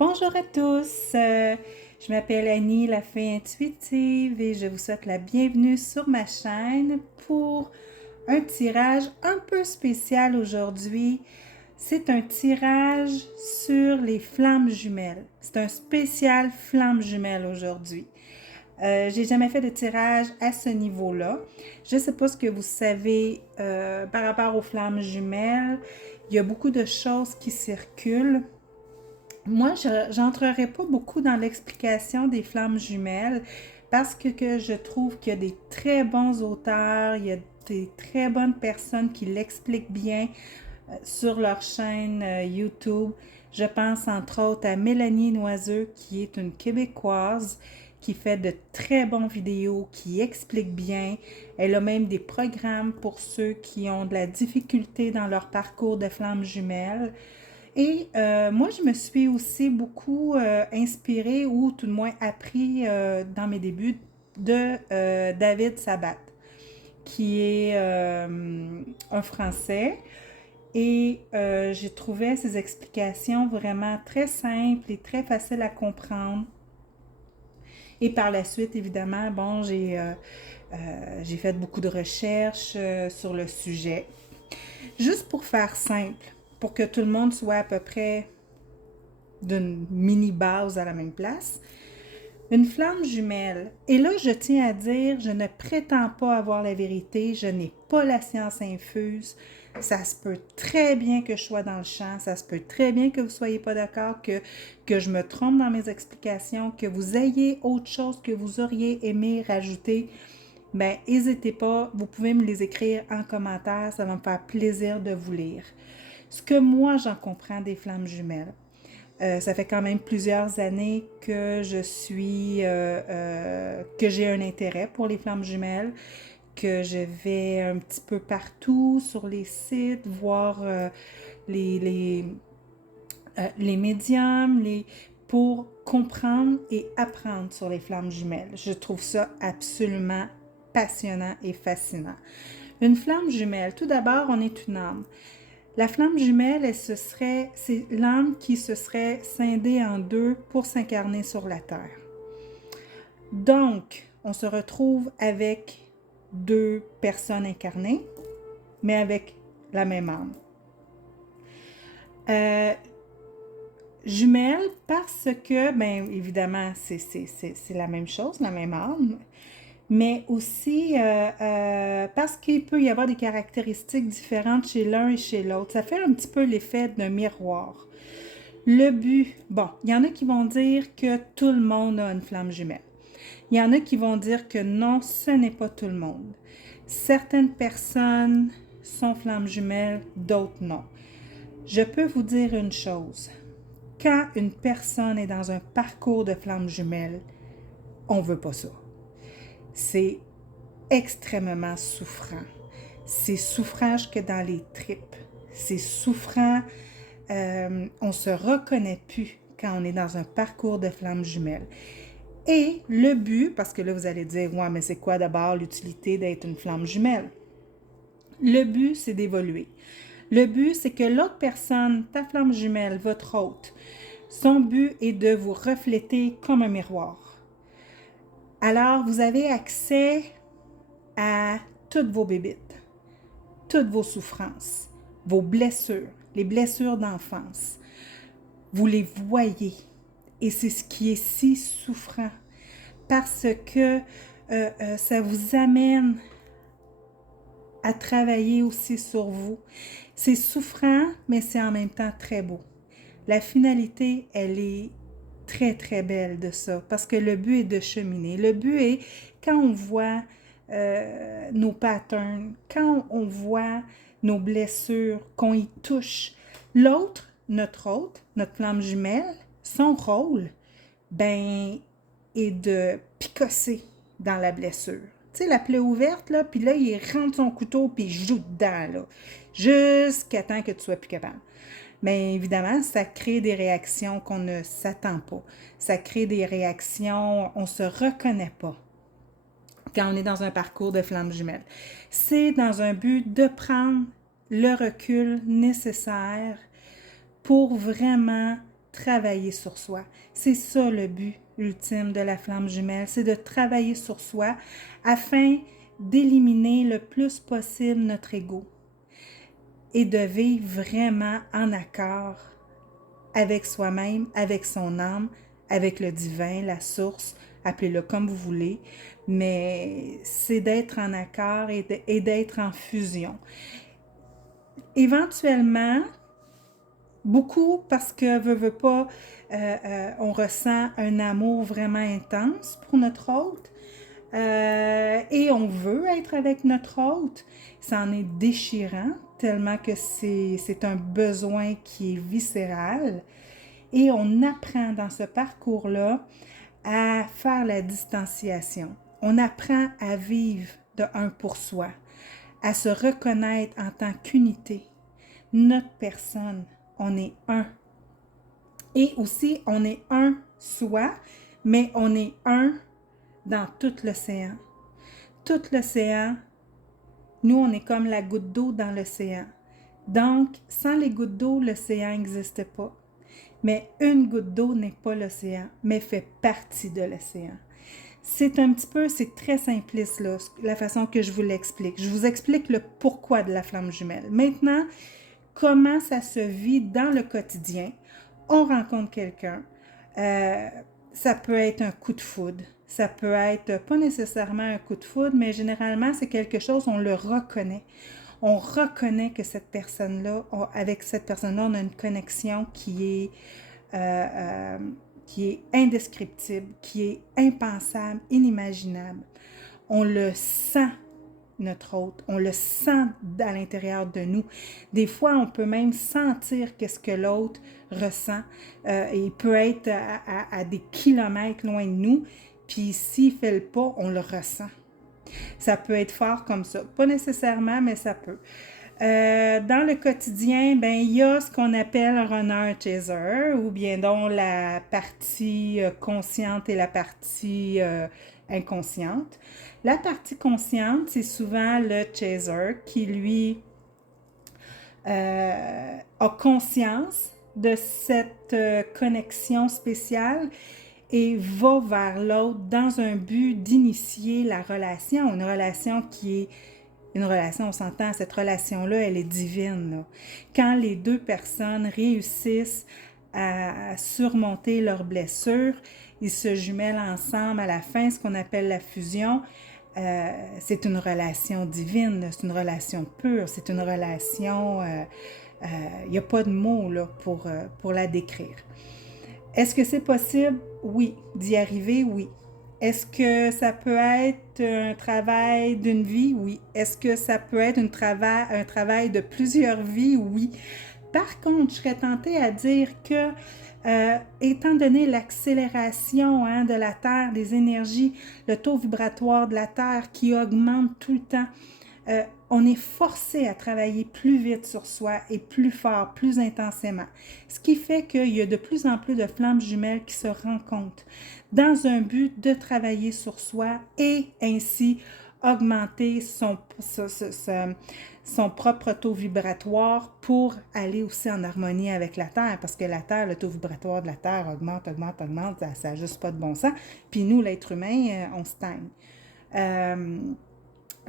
Bonjour à tous, je m'appelle Annie, la fée intuitive et je vous souhaite la bienvenue sur ma chaîne pour un tirage un peu spécial aujourd'hui. C'est un tirage sur les flammes jumelles. C'est un spécial flammes jumelles aujourd'hui. J'ai jamais fait de tirage à ce niveau-là. Je ne sais pas ce que vous savez par rapport aux flammes jumelles. Il y a beaucoup de choses qui circulent. Moi, je n'entrerai pas beaucoup dans l'explication des flammes jumelles parce que je trouve qu'il y a des très bons auteurs, il y a des très bonnes personnes qui l'expliquent bien sur leur chaîne YouTube. Je pense entre autres à Mélanie Noiseux, qui est une Québécoise, qui fait de très bonnes vidéos, qui explique bien. Elle a même des programmes pour ceux qui ont de la difficulté dans leur parcours de flammes jumelles. Et moi, je me suis aussi beaucoup inspirée ou tout de moins appris dans mes débuts de David Sabat, qui est un Français. Et j'ai trouvé ses explications vraiment très simples et très faciles à comprendre. Et par la suite, évidemment, bon, j'ai fait beaucoup de recherches sur le sujet. Juste pour faire simple, pour que tout le monde soit à peu près d'une mini-base à la même place. Une flamme jumelle. Et là, je tiens à dire, je ne prétends pas avoir la vérité, je n'ai pas la science infuse. Ça se peut très bien que je sois dans le champ, ça se peut très bien que vous ne soyez pas d'accord, que je me trompe dans mes explications, que vous ayez autre chose que vous auriez aimé rajouter. Bien, n'hésitez pas, vous pouvez me les écrire en commentaire, ça va me faire plaisir de vous lire. Ce que moi, j'en comprends des flammes jumelles. Ça fait quand même plusieurs années que que j'ai un intérêt pour les flammes jumelles, que je vais un petit peu partout sur les sites, voir les, les médiums, pour comprendre et apprendre sur les flammes jumelles. Je trouve ça absolument passionnant et fascinant. Une flamme jumelle, tout d'abord, on est une âme. La flamme jumelle, c'est l'âme qui se serait scindée en deux pour s'incarner sur la Terre. Donc, on se retrouve avec deux personnes incarnées, mais avec la même âme. Jumelle parce que, bien évidemment, c'est la même chose, la même âme, mais aussi parce qu'il peut y avoir des caractéristiques différentes chez l'un et chez l'autre. Ça fait un petit peu l'effet d'un miroir. Le but, bon, il y en a qui vont dire que tout le monde a une flamme jumelle. Il y en a qui vont dire que non, ce n'est pas tout le monde. Certaines personnes sont flammes jumelles, d'autres non. Je peux vous dire une chose. Quand une personne est dans un parcours de flamme jumelle, on ne veut pas ça. C'est extrêmement souffrant. C'est souffrant que dans les tripes. C'est souffrant. On ne se reconnaît plus quand on est dans un parcours de flammes jumelles. Et le but, parce que là vous allez dire, ouais, mais c'est quoi d'abord l'utilité d'être une flamme jumelle? Le but, c'est d'évoluer. Le but, c'est que l'autre personne, ta flamme jumelle, votre hôte, son but est de vous refléter comme un miroir. Alors, vous avez accès à toutes vos bébites, toutes vos souffrances, vos blessures, les blessures d'enfance. Vous les voyez. Et c'est ce qui est si souffrant. Parce que ça vous amène à travailler aussi sur vous. C'est souffrant, mais c'est en même temps très beau. La finalité, elle est très, très belle de ça, parce que le but est de cheminer. Le but est, quand on voit nos patterns, quand on voit nos blessures, qu'on y touche, l'autre, notre hôte, notre flamme jumelle, son rôle, ben, est de picosser dans la blessure. Tu sais, la plaie ouverte, là, puis là, il rentre son couteau, puis il joue dedans, là, jusqu'à temps que tu sois plus capable. Bien évidemment, ça crée des réactions qu'on ne s'attend pas. Ça crée des réactions, on ne se reconnaît pas quand on est dans un parcours de flamme jumelle. C'est dans un but de prendre le recul nécessaire pour vraiment travailler sur soi. C'est ça le but ultime de la flamme jumelle, c'est de travailler sur soi afin d'éliminer le plus possible notre ego et de vivre vraiment en accord avec soi-même, avec son âme, avec le divin, la source, appelez-le comme vous voulez, mais c'est d'être en accord et d'être en fusion. Éventuellement, beaucoup parce que, veut pas, on ressent un amour vraiment intense pour notre hôte et on veut être avec notre hôte. Ça en est déchirant tellement que c'est un besoin qui est viscéral. Et on apprend dans ce parcours-là à faire la distanciation. On apprend à vivre de un pour soi, à se reconnaître en tant qu'unité. Notre personne, on est un. Et aussi, on est un soi, mais on est un dans tout l'océan. Tout l'océan, nous, on est comme la goutte d'eau dans l'océan. Donc, sans les gouttes d'eau, l'océan n'existe pas. Mais une goutte d'eau n'est pas l'océan, mais fait partie de l'océan. C'est un petit peu, c'est très simpliste là, la façon que je vous l'explique. Je vous explique le pourquoi de la flamme jumelle. Maintenant, comment ça se vit dans le quotidien. On rencontre quelqu'un, ça peut être un coup de foudre, ça peut être pas nécessairement un coup de foudre, mais généralement c'est quelque chose, on le reconnaît. On reconnaît que cette personne-là, avec cette personne-là, on a une connexion qui est indescriptible, qui est impensable, inimaginable. On le sent, notre hôte, on le sent à l'intérieur de nous. Des fois, on peut même sentir qu'est-ce que l'autre ressent. Il peut être à des kilomètres loin de nous, puis s'il ne fait le pas, on le ressent. Ça peut être fort comme ça. Pas nécessairement, mais ça peut. Dans le quotidien, ben, il y a ce qu'on appelle runner-chaser, ou bien donc la partie consciente et la partie inconsciente. La partie consciente, c'est souvent le chaser qui, lui, a conscience de cette connexion spéciale et va vers l'autre dans un but d'initier la relation, une relation qui est une relation, on s'entend, cette relation-là, elle est divine, là. Quand les deux personnes réussissent à surmonter leurs blessures, ils se jumellent ensemble à la fin, ce qu'on appelle la fusion. C'est une relation divine, c'est une relation pure, c'est une relation... il n'y a pas de mots là, pour la décrire. Est-ce que c'est possible? Oui. D'y arriver? Oui. Est-ce que ça peut être un travail d'une vie? Oui. Est-ce que ça peut être un travail de plusieurs vies? Oui. Par contre, je serais tentée à dire que, étant donné l'accélération de la Terre, des énergies, le taux vibratoire de la Terre qui augmente tout le temps, on est forcé à travailler plus vite sur soi et plus fort, plus intensément. Ce qui fait qu'il y a de plus en plus de flammes jumelles qui se rencontrent dans un but de travailler sur soi et ainsi augmenter son propre taux vibratoire pour aller aussi en harmonie avec la Terre, parce que la Terre, le taux vibratoire de la Terre augmente, ça n'a juste pas de bon sens. Puis nous, l'être humain, on stagne.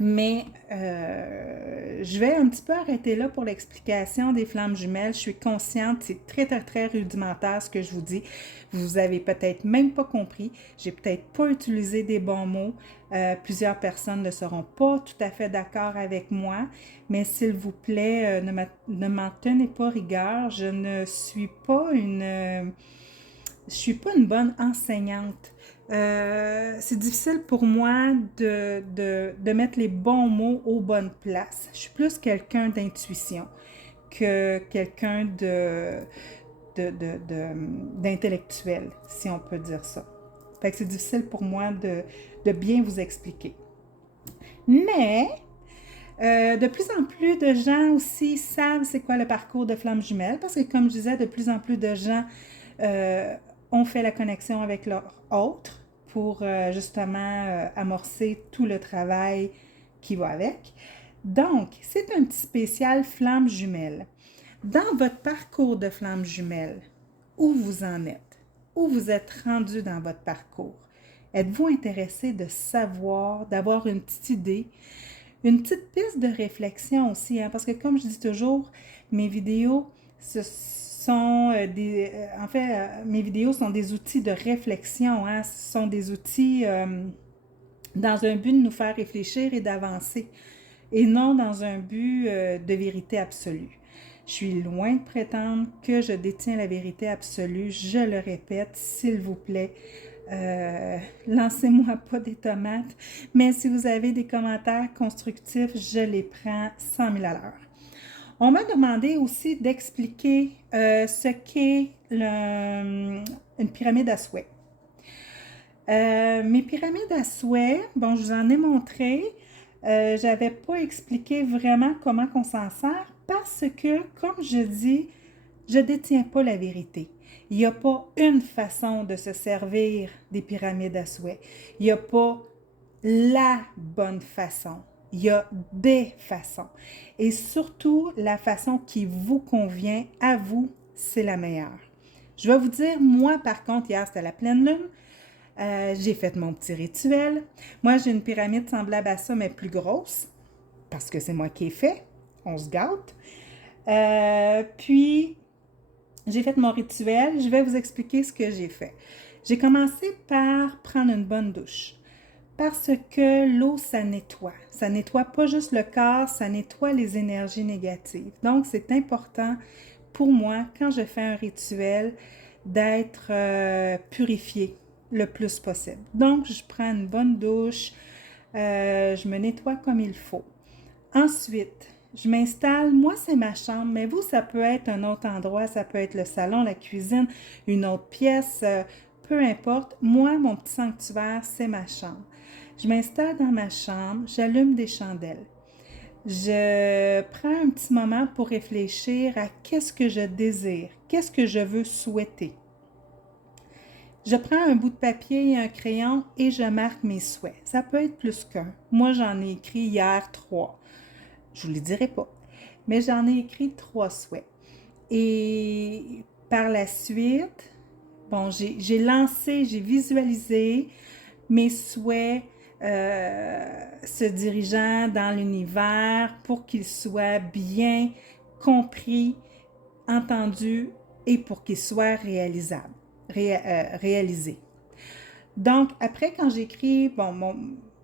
Mais je vais un petit peu arrêter là pour l'explication des flammes jumelles. Je suis consciente, c'est très, très, très rudimentaire ce que je vous dis. Vous avez peut-être même pas compris. J'ai peut-être pas utilisé des bons mots. Plusieurs personnes ne seront pas tout à fait d'accord avec moi. Mais s'il vous plaît, ne m'en tenez pas rigueur. Je ne suis pas une bonne enseignante. C'est difficile pour moi de mettre les bons mots aux bonnes places. Je suis plus quelqu'un d'intuition que quelqu'un d'intellectuel, si on peut dire ça. Fait que c'est difficile pour moi de bien vous expliquer. Mais de plus en plus de gens aussi savent c'est quoi le parcours de flamme jumelle, parce que comme je disais, de plus en plus de gens ont fait la connexion avec leur autre pour justement amorcer tout le travail qui va avec. Donc, c'est un petit spécial flamme jumelle. Dans votre parcours de flamme jumelle, où vous en êtes, où vous êtes rendu dans votre parcours. Êtes-vous intéressé de savoir, d'avoir une petite idée, une petite piste de réflexion aussi, hein? Parce que comme je dis toujours, mes vidéos, mes vidéos sont des outils de réflexion, hein? Ce sont des outils dans un but de nous faire réfléchir et d'avancer, et non dans un but de vérité absolue. Je suis loin de prétendre que je détiens la vérité absolue. Je le répète, s'il vous plaît, lancez-moi pas des tomates, mais si vous avez des commentaires constructifs, je les prends 100 000 à l'heure. On m'a demandé aussi d'expliquer ce qu'est une pyramide à souhait. Mes pyramides à souhait, bon, je vous en ai montré. J'avais pas expliqué vraiment comment on s'en sert parce que, comme je dis, je ne détiens pas la vérité. Il n'y a pas une façon de se servir des pyramides à souhait. Il n'y a pas la bonne façon. Il y a des façons. Et surtout, la façon qui vous convient à vous, c'est la meilleure. Je vais vous dire, moi, par contre, hier, c'était la pleine lune. J'ai fait mon petit rituel. Moi, j'ai une pyramide semblable à ça, mais plus grosse, parce que c'est moi qui ai fait. On se gâte. Puis, j'ai fait mon rituel. Je vais vous expliquer ce que j'ai fait. J'ai commencé par prendre une bonne douche. Parce que l'eau, ça nettoie. Ça nettoie pas juste le corps, ça nettoie les énergies négatives. Donc, c'est important pour moi, quand je fais un rituel, d'être purifié le plus possible. Donc, je prends une bonne douche, je me nettoie comme il faut. Ensuite, je m'installe. Moi, c'est ma chambre, mais vous, ça peut être un autre endroit, ça peut être le salon, la cuisine, une autre pièce, peu importe. Moi, mon petit sanctuaire, c'est ma chambre. Je m'installe dans ma chambre, j'allume des chandelles. Je prends un petit moment pour réfléchir à qu'est-ce que je désire, qu'est-ce que je veux souhaiter. Je prends un bout de papier et un crayon et je marque mes souhaits. Ça peut être plus qu'un. Moi, j'en ai écrit hier 3. Je ne vous les dirai pas, mais j'en ai écrit 3 souhaits. Et par la suite, bon, j'ai lancé, j'ai visualisé mes souhaits se dirigeant dans l'univers pour qu'ils soient bien compris, entendus et pour qu'ils soient réalisables, réalisés. Donc, après, quand j'écris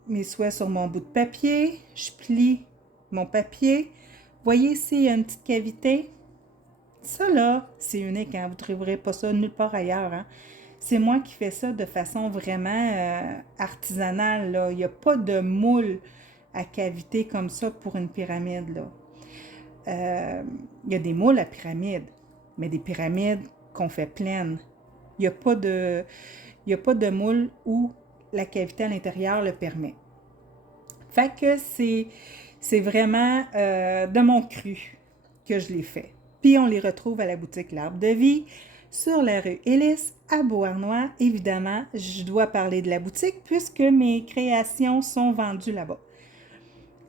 mes souhaits sur mon bout de papier, je plie mon papier. Voyez ici, il y a une petite cavité. Ça, là, c'est unique, hein? Vous ne trouverez pas ça nulle part ailleurs, hein? C'est moi qui fais ça de façon vraiment artisanale, là. Il n'y a pas de moule à cavité comme ça pour une pyramide, là. Il y a des moules à pyramide, mais des pyramides qu'on fait pleines. Il n'y a pas de moule où la cavité à l'intérieur le permet. Fait que c'est vraiment de mon cru que je l'ai fait. Puis on les retrouve à la boutique L'Arbre de Vie, sur la rue Ellis, à Beauharnois. Évidemment, je dois parler de la boutique puisque mes créations sont vendues là-bas.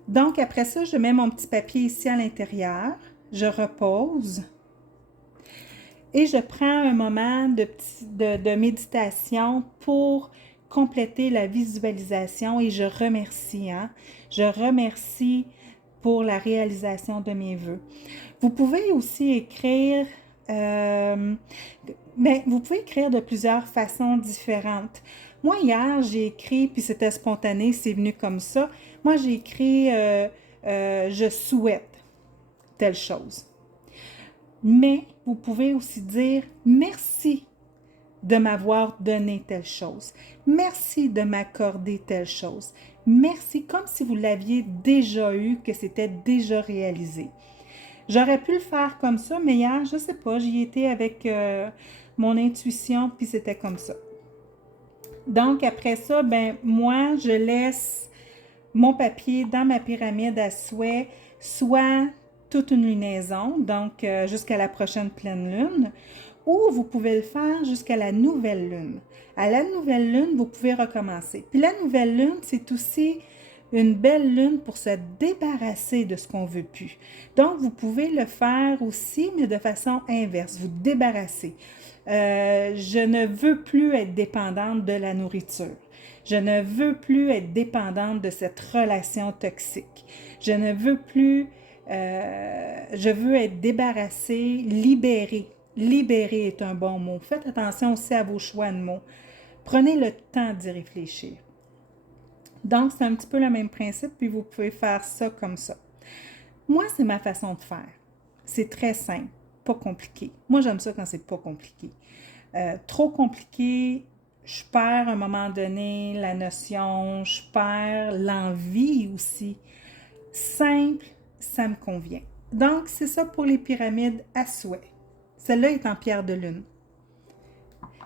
Donc, après ça, je mets mon petit papier ici à l'intérieur, je repose et je prends un moment de méditation pour compléter la visualisation et je remercie, hein? Je remercie pour la réalisation de mes vœux. Vous pouvez aussi écrire, vous pouvez écrire de plusieurs façons différentes. Moi, hier, j'ai écrit, puis c'était spontané, c'est venu comme ça. Moi, j'ai écrit je souhaite telle chose. Mais vous pouvez aussi dire merci de m'avoir donné telle chose. Merci de m'accorder telle chose. Merci, comme si vous l'aviez déjà eu, que c'était déjà réalisé. J'aurais pu le faire comme ça, mais hier, je ne sais pas, j'y étais avec mon intuition, puis c'était comme ça. Donc, après ça, moi, je laisse mon papier dans ma pyramide à souhait, soit toute une lunaison, donc jusqu'à la prochaine pleine lune, ou vous pouvez le faire jusqu'à la nouvelle lune. À la nouvelle lune, vous pouvez recommencer. Puis la nouvelle lune, c'est aussi une belle lune pour se débarrasser de ce qu'on ne veut plus. Donc, vous pouvez le faire aussi, mais de façon inverse, vous débarrasser. Je ne veux plus être dépendante de la nourriture. Je ne veux plus être dépendante de cette relation toxique. Je ne veux plus, je veux être débarrassée, libérée. Libérée est un bon mot. Faites attention aussi à vos choix de mots. Prenez le temps d'y réfléchir. Donc, c'est un petit peu le même principe, puis vous pouvez faire ça comme ça. Moi, c'est ma façon de faire. C'est très simple, pas compliqué. Moi, j'aime ça quand c'est pas compliqué. Trop compliqué, je perds à un moment donné la notion, je perds l'envie aussi. Simple, ça me convient. Donc, c'est ça pour les pyramides à souhait. Celle-là est en pierre de lune.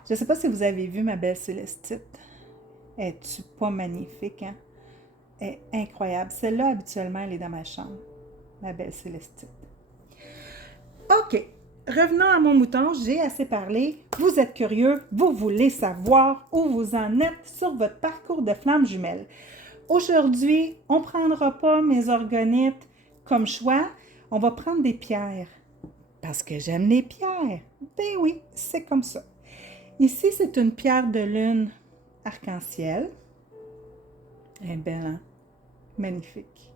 Je ne sais pas si vous avez vu ma belle célestite. Es-tu pas magnifique, hein? Elle est incroyable. Celle-là, habituellement, elle est dans ma chambre. Ma belle célestite. OK. Revenons à mon mouton. J'ai assez parlé. Vous êtes curieux. Vous voulez savoir où vous en êtes sur votre parcours de flamme jumelle. Aujourd'hui, on ne prendra pas mes orgonites comme choix. On va prendre des pierres. Parce que j'aime les pierres. Ben oui, c'est comme ça. Ici, c'est une pierre de lune arc-en-ciel. Elle est belle, hein? Magnifique.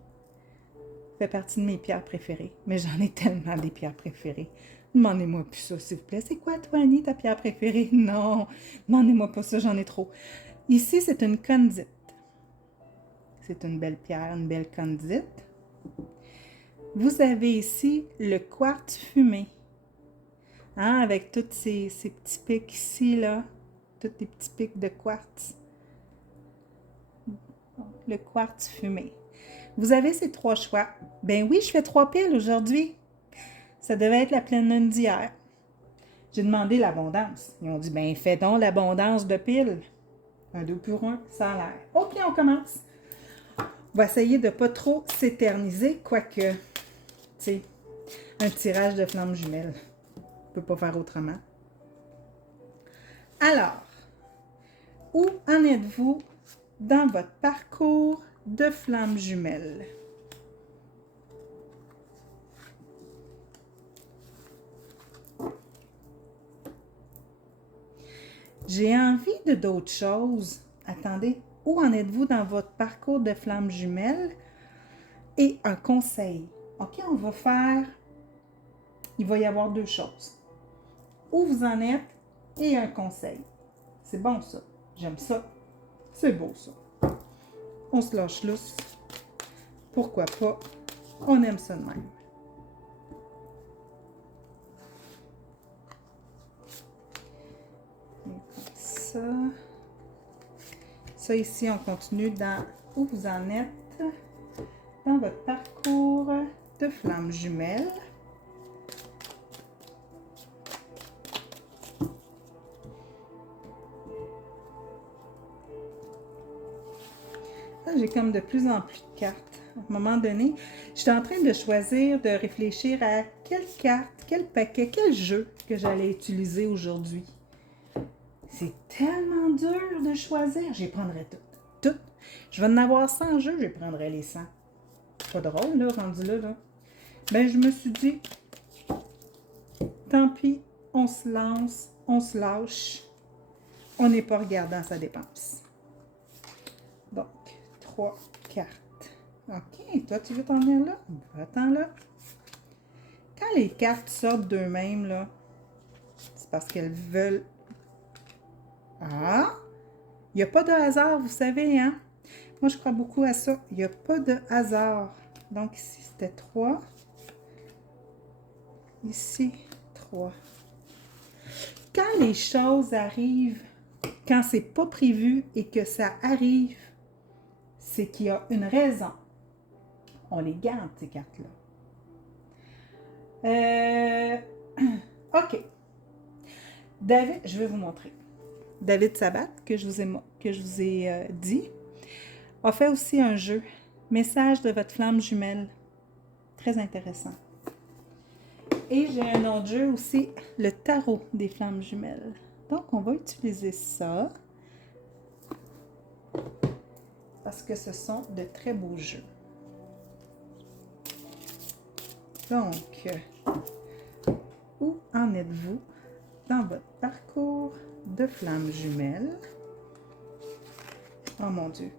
Ça fait partie de mes pierres préférées. Mais j'en ai tellement des pierres préférées. Demandez-moi plus ça, s'il vous plaît. C'est quoi, toi, Annie, ta pierre préférée? Non, demandez-moi pas ça, j'en ai trop. Ici, c'est une condite. C'est une belle pierre, une belle condite. Vous avez ici le quartz fumé. Hein, avec tous ces petits pics ici, là. Tous les petits pics de quartz. Le quartz fumé. Vous avez ces trois choix. Ben oui, je fais 3 piles aujourd'hui. Ça devait être la pleine lune d'hier. J'ai demandé l'abondance. Ils ont dit, ben fais donc l'abondance de piles. 1, 2 pour 1, ça a l'air. OK, on commence. On va essayer de ne pas trop s'éterniser, quoique, tu sais, un tirage de flamme jumelle. On ne peut pas faire autrement. Alors, où en êtes-vous dans votre parcours de flamme jumelle? J'ai envie de d'autres choses. Attendez, où en êtes-vous dans votre parcours de flamme jumelle? Et un conseil. OK, on va faire... Il va y avoir 2 choses. Où vous en êtes et un conseil. C'est bon ça. J'aime ça. C'est beau ça. On se lâche lousse. Pourquoi pas? On aime ça de même. Ça. Ça ici, on continue dans où vous en êtes dans votre parcours de flamme jumelle. J'ai comme de plus en plus de cartes. À un moment donné, j'étais en train de choisir, de réfléchir à quelle carte, quel paquet, quel jeu que j'allais utiliser aujourd'hui. C'est tellement dur de choisir. Je les prendrais toutes. Toutes. Je vais en avoir 100 jeux, je les prendrais les 100. Pas drôle, là, rendu là, là. Ben, je me suis dit, tant pis, on se lance, on se lâche. On n'est pas regardant sa dépense. Donc, 3 cartes. OK, toi, tu veux t'en venir là? Attends là. Quand les cartes sortent d'eux-mêmes, là, c'est parce qu'elles veulent... Ah! Il n'y a pas de hasard, vous savez, hein? Moi, je crois beaucoup à ça. Il n'y a pas de hasard. Donc, ici, c'était 3. Ici, 3. Quand les choses arrivent, quand c'est pas prévu et que ça arrive, c'est qu'il y a une raison. On les garde, ces cartes-là. OK. David, je vais vous montrer. David Sabat, que je vous ai dit, a fait aussi un jeu. Message de votre flamme jumelle. Très intéressant. Et j'ai un autre jeu aussi, le tarot des flammes jumelles. Donc, on va utiliser ça. Parce que ce sont de très beaux jeux. Donc, où en êtes-vous dans votre parcours de flammes jumelles. Oh mon Dieu,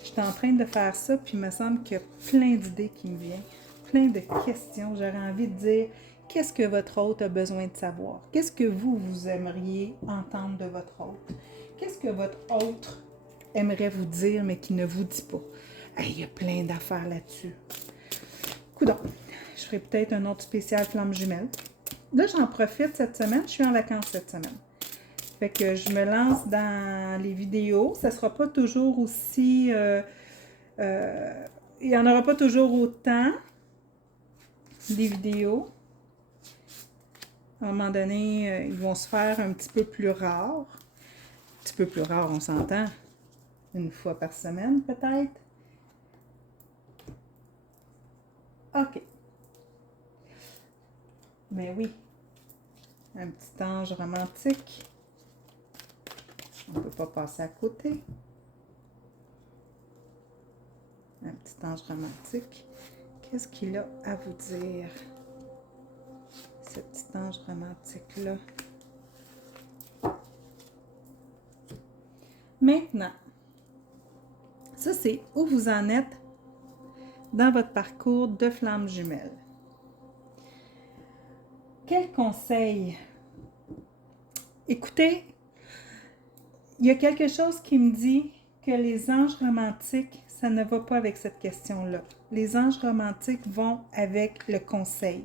je suis en train de faire ça, puis il me semble qu'il y a plein d'idées qui me viennent, plein de questions. J'aurais envie de dire, qu'est-ce que votre hôte a besoin de savoir? Qu'est-ce que vous aimeriez entendre de votre hôte? Qu'est-ce que votre hôte aimerait vous dire, mais qui ne vous dit pas? Hey, il y a plein d'affaires là-dessus. Coudonc, je ferai peut-être un autre spécial flamme jumelle. Là, j'en profite cette semaine. Je suis en vacances cette semaine. Fait que je me lance dans les vidéos. Ça ne sera pas toujours aussi... il n'y en aura pas toujours autant des vidéos. À un moment donné, ils vont se faire un petit peu plus rares. Un petit peu plus rares, on s'entend. Une fois par semaine, peut-être. OK. Mais oui. Un petit ange romantique. On ne peut pas passer à côté. Un petit ange romantique. Qu'est-ce qu'il a à vous dire? Ce petit ange romantique-là. Maintenant, ça c'est où vous en êtes dans votre parcours de flamme jumelle. Quel conseil? Écoutez, il y a quelque chose qui me dit que les anges romantiques, ça ne va pas avec cette question-là. Les anges romantiques vont avec le conseil.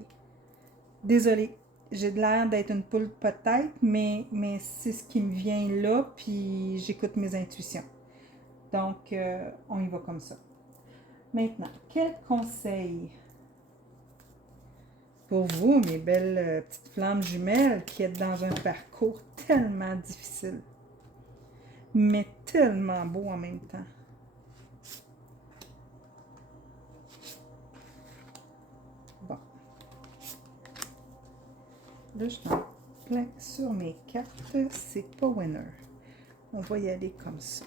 Désolée, j'ai de l'air d'être une poule pas de tête, mais c'est ce qui me vient là, puis j'écoute mes intuitions. Donc, on y va comme ça. Maintenant, quel conseil pour vous, mes belles petites flammes jumelles qui êtes dans un parcours tellement difficile, mais tellement beau en même temps? Bon. Là, je suis en plein sur mes cartes. C'est pas winner. On va y aller comme ça.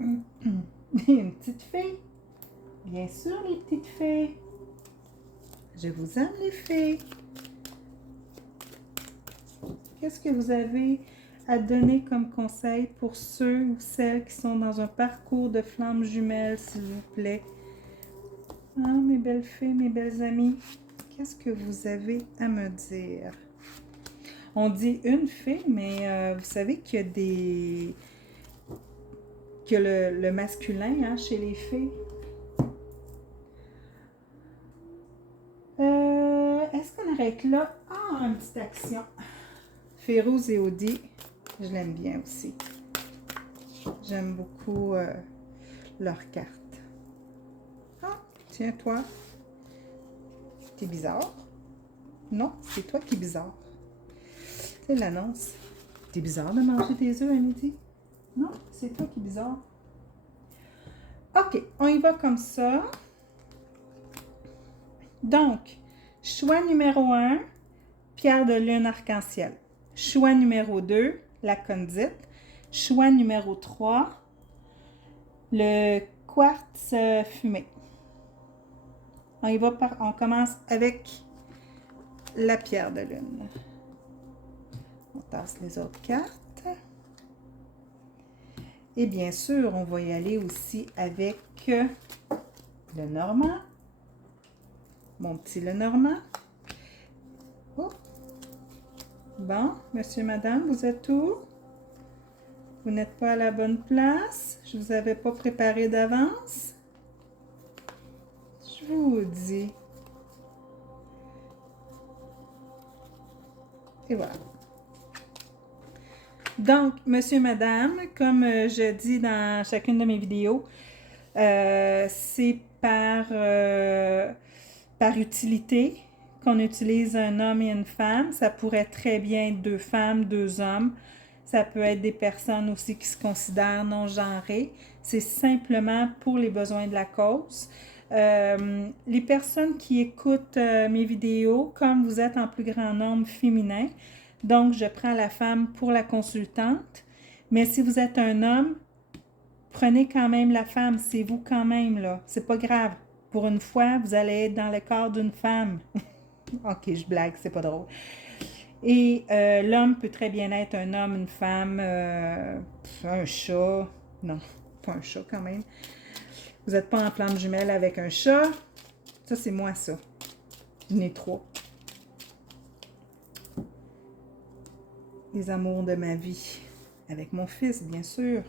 Une petite fée. Bien sûr, les petites fées. Je vous aime, les fées. Qu'est-ce que vous avez à donner comme conseil pour ceux ou celles qui sont dans un parcours de flammes jumelles, s'il vous plaît? Ah, mes belles fées, mes belles amies, qu'est-ce que vous avez à me dire? On dit une fée, mais vous savez qu'il y a des... que le masculin, hein, chez les fées. Est-ce qu'on arrête là? Ah, une petite action. Férouz et Audi, je l'aime bien aussi. J'aime beaucoup leurs cartes. Ah, tiens, toi. T'es bizarre. Non, c'est toi qui es bizarre. C'est l'annonce. T'es bizarre de manger des œufs à midi? Non, c'est toi qui es bizarre. OK, on y va comme ça. Donc, choix numéro 1, pierre de lune arc-en-ciel. Choix numéro 2, la condite. Choix numéro 3, le quartz fumé. On commence avec la pierre de lune. On tasse les autres cartes. Et bien sûr, on va y aller aussi avec le normand. Mon petit Lenormand. Oh. Bon, monsieur, madame, vous êtes où? Vous n'êtes pas à la bonne place. Je ne vous avais pas préparé d'avance. Je vous dis. Et voilà. Donc, monsieur, madame, comme je dis dans chacune de mes vidéos, c'est par utilité qu'on utilise un homme et une femme. Ça pourrait très bien être deux femmes, deux hommes. Ça peut être des personnes aussi qui se considèrent non-genrées. C'est simplement pour les besoins de la cause. Les personnes qui écoutent mes vidéos, comme vous êtes en plus grand nombre féminin, donc je prends la femme pour la consultante. Mais si vous êtes un homme, prenez quand même la femme. C'est vous quand même, là. C'est pas grave. Pour une fois, vous allez être dans le corps d'une femme. Ok, je blague, c'est pas drôle. Et l'homme peut très bien être un homme, une femme, un chat. Non, pas un chat quand même. Vous n'êtes pas en flamme jumelle avec un chat. Ça, c'est moi, ça. J'en ai 3. Les amours de ma vie. Avec mon fils, bien sûr.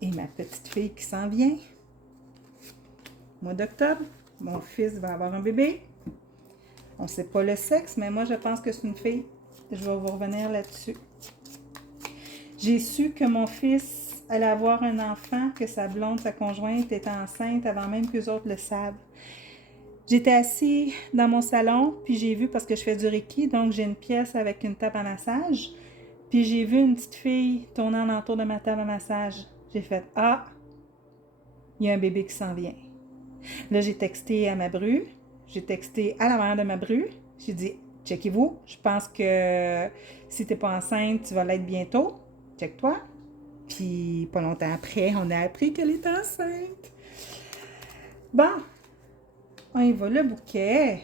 Et ma petite fille qui s'en vient. Mois d'octobre, mon fils va avoir un bébé. On ne sait pas le sexe, mais moi, je pense que c'est une fille. Je vais vous revenir là-dessus. J'ai su que mon fils allait avoir un enfant, que sa blonde, sa conjointe, était enceinte avant même qu'eux autres le savent. J'étais assis dans mon salon, puis j'ai vu, parce que je fais du Reiki, donc j'ai une pièce avec une table à massage, puis j'ai vu une petite fille tournant autour de ma table à massage. J'ai fait « Ah, il y a un bébé qui s'en vient. » Là, j'ai texté à ma bru, j'ai texté à la mère de ma bru, j'ai dit « Checkez-vous, je pense que si t'es pas enceinte, tu vas l'être bientôt. Check-toi. » Puis pas longtemps après, on a appris qu'elle est enceinte. Bon, on y va, le bouquet.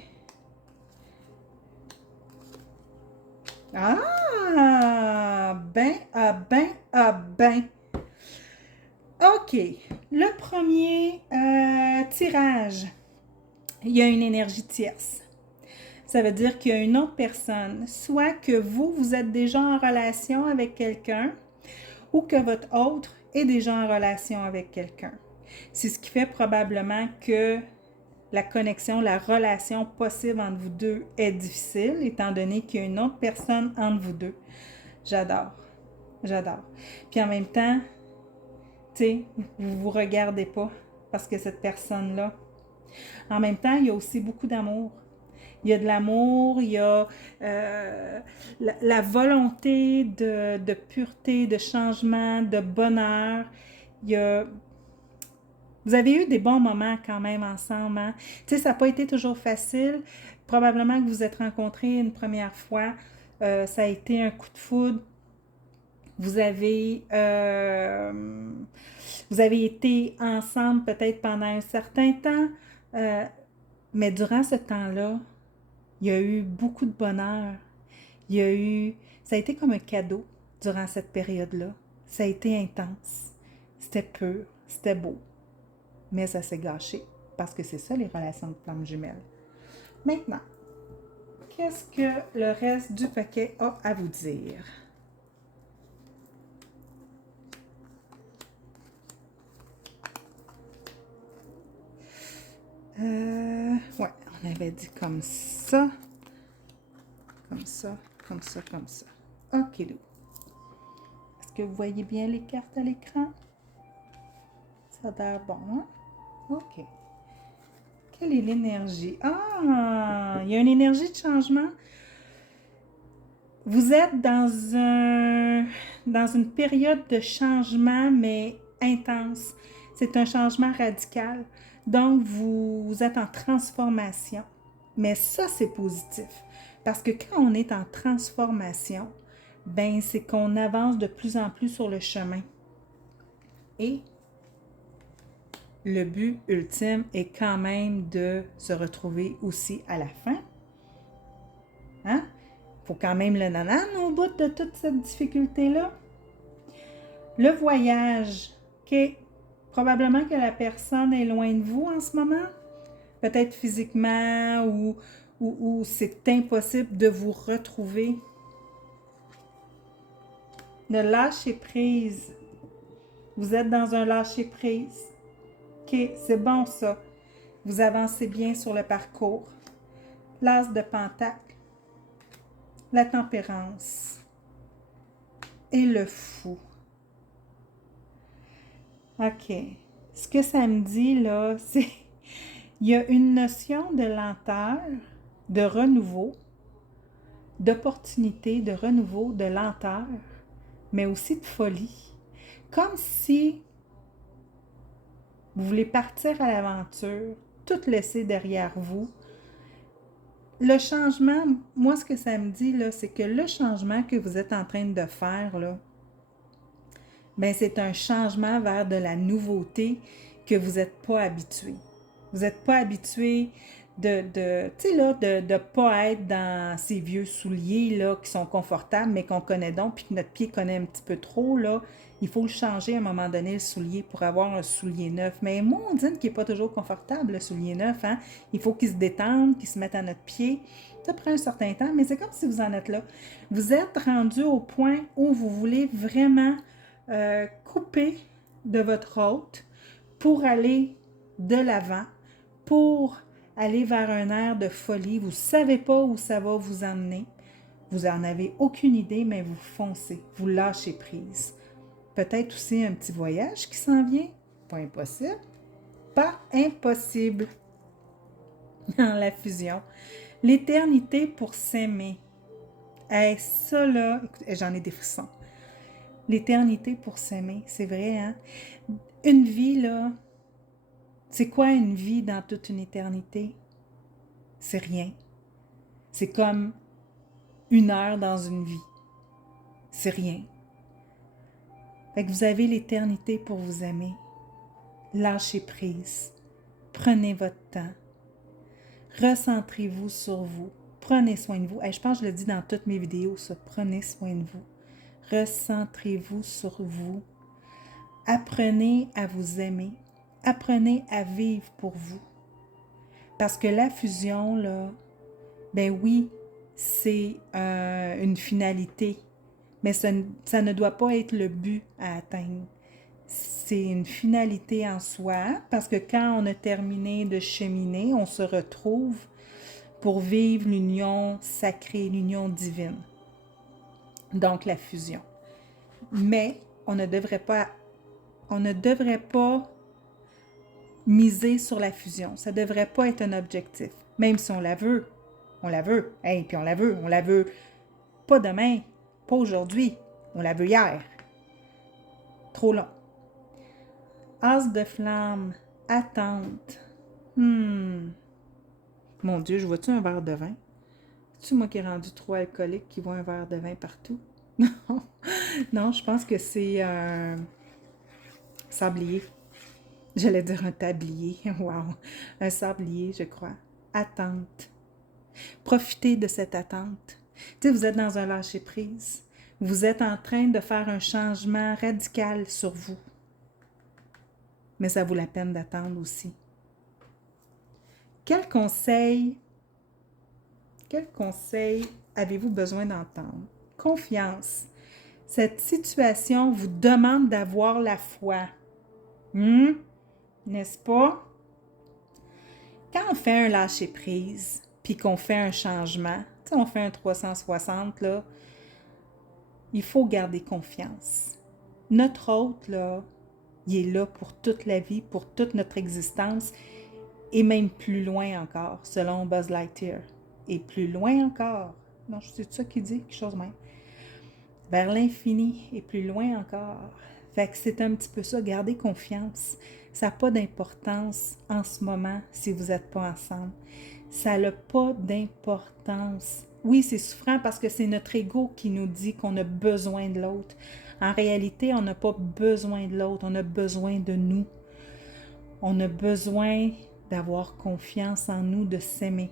Ah, ben, ah ben, ah ben. OK, le premier tirage, il y a une énergie tierce. Ça veut dire qu'il y a une autre personne, soit que vous êtes déjà en relation avec quelqu'un, ou que votre autre est déjà en relation avec quelqu'un. C'est ce qui fait probablement que la connexion, la relation possible entre vous deux est difficile, étant donné qu'il y a une autre personne entre vous deux. J'adore. J'adore. Puis en même temps, tu sais, vous vous regardez pas parce que cette personne-là. En même temps, il y a aussi beaucoup d'amour. Il y a de l'amour, il y a la volonté de pureté, de changement, de bonheur. Il y a... Vous avez eu des bons moments quand même ensemble. Hein? Tu sais, ça n'a pas été toujours facile. Probablement que vous vous êtes rencontrés une première fois. Ça a été un coup de foudre. Vous avez, vous avez été ensemble peut-être pendant un certain temps, mais durant ce temps-là, il y a eu beaucoup de bonheur. Il y a eu, ça a été comme un cadeau durant cette période-là. Ça a été intense. C'était pur, c'était beau, mais ça s'est gâché parce que c'est ça les relations de flammes jumelles. Maintenant, qu'est-ce que le reste du paquet a à vous dire? Ouais, on avait dit comme ça, comme ça, comme ça, comme ça. Ok, est-ce que vous voyez bien les cartes à l'écran? Ça a l'air bon, hein? Ok. Quelle est l'énergie? Ah, il y a une énergie de changement. Vous êtes dans une période de changement, mais intense. C'est un changement radical. Donc, vous êtes en transformation. Mais ça, c'est positif. Parce que quand on est en transformation, ben, c'est qu'on avance de plus en plus sur le chemin. Et le but ultime est quand même de se retrouver aussi à la fin. Hein? Il faut quand même le nanan au bout de toute cette difficulté-là. Le voyage, OK, probablement que la personne est loin de vous en ce moment, peut-être physiquement ou c'est impossible de vous retrouver. Ne lâchez prise. Vous êtes dans un lâcher prise. OK, c'est bon ça. Vous avancez bien sur le parcours. L'as de Pentacle, la tempérance et le fou. OK. Ce que ça me dit là, c'est il y a une notion de lenteur, de renouveau, d'opportunité, de renouveau, de lenteur, mais aussi de folie. Comme si vous voulez partir à l'aventure, tout laisser derrière vous. Le changement, moi, ce que ça me dit, là, c'est que le changement que vous êtes en train de faire, là, ben, c'est un changement vers de la nouveauté que vous n'êtes pas habitué. Vous n'êtes pas habitué tu sais, là, de pas être dans ces vieux souliers, là, qui sont confortables, mais qu'on connaît donc, puis que notre pied connaît un petit peu trop, là. Il faut le changer à un moment donné, le soulier, pour avoir un soulier neuf. Mais moi, on dit qu'il n'est pas toujours confortable, le soulier neuf, hein. Il faut qu'il se détende, qu'il se mette à notre pied. Ça prend un certain temps, mais c'est comme si vous en êtes là. Vous êtes rendu au point où vous voulez vraiment couper de votre hôte pour aller de l'avant, pour aller vers un air de folie. Vous ne savez pas où ça va vous emmener. Vous n'en avez aucune idée, mais vous foncez, vous lâchez prise. Peut-être aussi un petit voyage qui s'en vient. Pas impossible. Pas impossible. Dans la fusion. L'éternité pour s'aimer. Hey, ça là, écoute, j'en ai des frissons. L'éternité pour s'aimer, c'est vrai, hein? Une vie, là, c'est quoi une vie dans toute une éternité? C'est rien. C'est comme une heure dans une vie. C'est rien. Fait que vous avez l'éternité pour vous aimer. Lâchez prise. Prenez votre temps. Recentrez-vous sur vous. Prenez soin de vous. Hey, je pense que je le dis dans toutes mes vidéos, ça. Prenez soin de vous. Recentrez-vous sur vous. Apprenez à vous aimer. Apprenez à vivre pour vous. Parce que la fusion, là, ben oui, c'est une finalité, mais ça ne doit pas être le but à atteindre. C'est une finalité en soi, parce que quand on a terminé de cheminer, on se retrouve pour vivre l'union sacrée, l'union divine. Donc la fusion. Mais on ne devrait pas miser sur la fusion. Ça ne devrait pas être un objectif. Même si on la veut. On la veut. Hey, puis on la veut. On la veut pas demain, pas aujourd'hui. On la veut hier. Trop long. As de flamme, attente. Mon Dieu, je vois-tu un verre de vin? C'est-tu moi qui est rendu trop alcoolique qui voit un verre de vin partout? Non. Non, je pense que c'est un sablier. J'allais dire un tablier. Wow. Un sablier, je crois. Attente. Profitez de cette attente. Tu sais, vous êtes dans un lâcher-prise. Vous êtes en train de faire un changement radical sur vous. Mais ça vaut la peine d'attendre aussi. Quel conseil avez-vous besoin d'entendre? Confiance. Cette situation vous demande d'avoir la foi. N'est-ce pas? Quand on fait un lâcher-prise, puis qu'on fait un changement, tu sais, on fait un 360, là, il faut garder confiance. Notre hôte, là, il est là pour toute la vie, pour toute notre existence, et même plus loin encore, selon Buzz Lightyear. Et plus loin encore. Non, c'est ça qu'il dit, quelque chose de même. Vers l'infini et plus loin encore. Fait que c'est un petit peu ça, garder confiance. Ça n'a pas d'importance en ce moment si vous n'êtes pas ensemble. Ça n'a pas d'importance. Oui, c'est souffrant parce que c'est notre ego qui nous dit qu'on a besoin de l'autre. En réalité, on n'a pas besoin de l'autre, on a besoin de nous. On a besoin d'avoir confiance en nous, de s'aimer.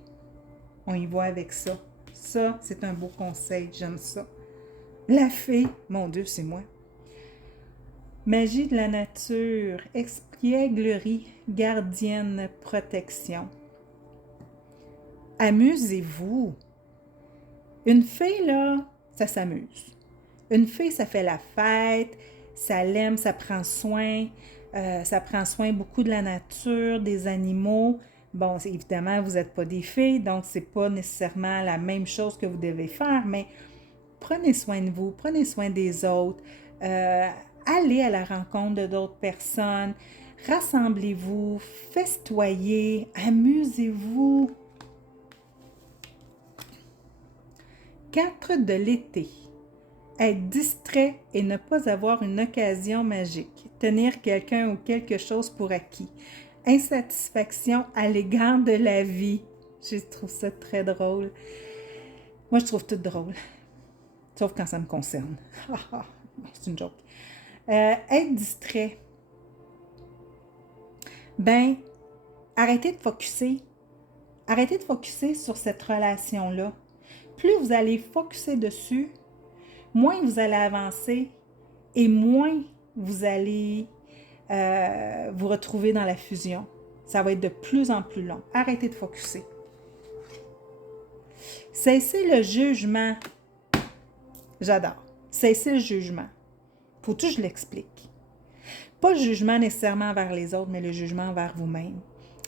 On y va avec ça. Ça, c'est un beau conseil, j'aime ça. La fée, mon Dieu, c'est moi. Magie de la nature, espièglerie, gardienne, protection. Amusez-vous. Une fée, là, ça s'amuse. Une fée, ça fait la fête, ça l'aime, ça prend soin beaucoup de la nature, des animaux. Bon, évidemment, vous n'êtes pas des fées, donc c'est pas nécessairement la même chose que vous devez faire, mais prenez soin de vous, prenez soin des autres, allez à la rencontre de d'autres personnes, rassemblez-vous, festoyez, amusez-vous. 4 de l'été. Être distrait et ne pas avoir une occasion magique. Tenir quelqu'un ou quelque chose pour acquis. Insatisfaction à l'égard de la vie. Je trouve ça très drôle. Moi, je trouve tout drôle. Sauf quand ça me concerne. C'est une joke. Être distrait. Ben, arrêtez de focusser. Arrêtez de focuser sur cette relation-là. Plus vous allez focuser dessus, moins vous allez avancer et moins vous allez vous retrouver dans la fusion. Ça va être de plus en plus long. Arrêtez de focuser. Cessez le jugement. J'adore. Cessez le jugement. Faut que je l'explique. Pas le jugement nécessairement envers les autres, mais le jugement envers vous-même.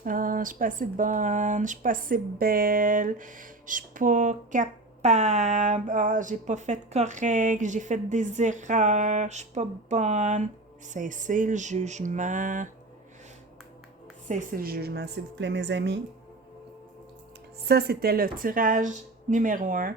Ah, je suis pas assez bonne, je suis pas assez belle, je suis pas capable, ah, j'ai pas fait correct, j'ai fait des erreurs, je suis pas bonne. Cessez le jugement. Cessez le jugement, s'il vous plaît, mes amis. Ça, c'était le tirage numéro 1.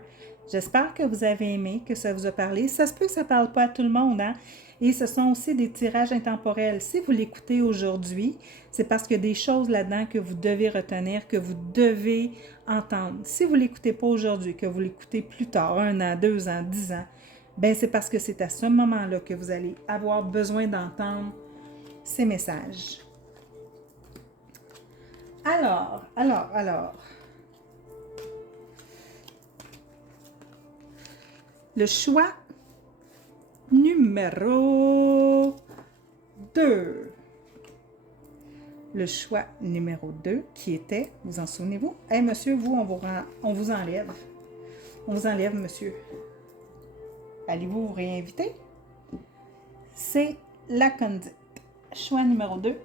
J'espère que vous avez aimé, que ça vous a parlé. Ça se peut que ça ne parle pas à tout le monde, hein? Et ce sont aussi des tirages intemporels. Si vous l'écoutez aujourd'hui, c'est parce qu'il y a des choses là-dedans que vous devez retenir, que vous devez entendre. Si vous ne l'écoutez pas aujourd'hui, que vous l'écoutez plus tard, 1 an, 2 ans, 10 ans, ben c'est parce que c'est à ce moment-là que vous allez avoir besoin d'entendre ces messages. Alors. Le choix numéro 2. Le choix numéro 2 qui était, vous en souvenez-vous? Hey, monsieur, vous, on vous enlève. On vous enlève, monsieur. Allez-vous vous réinviter? C'est la conduite. Choix numéro 2,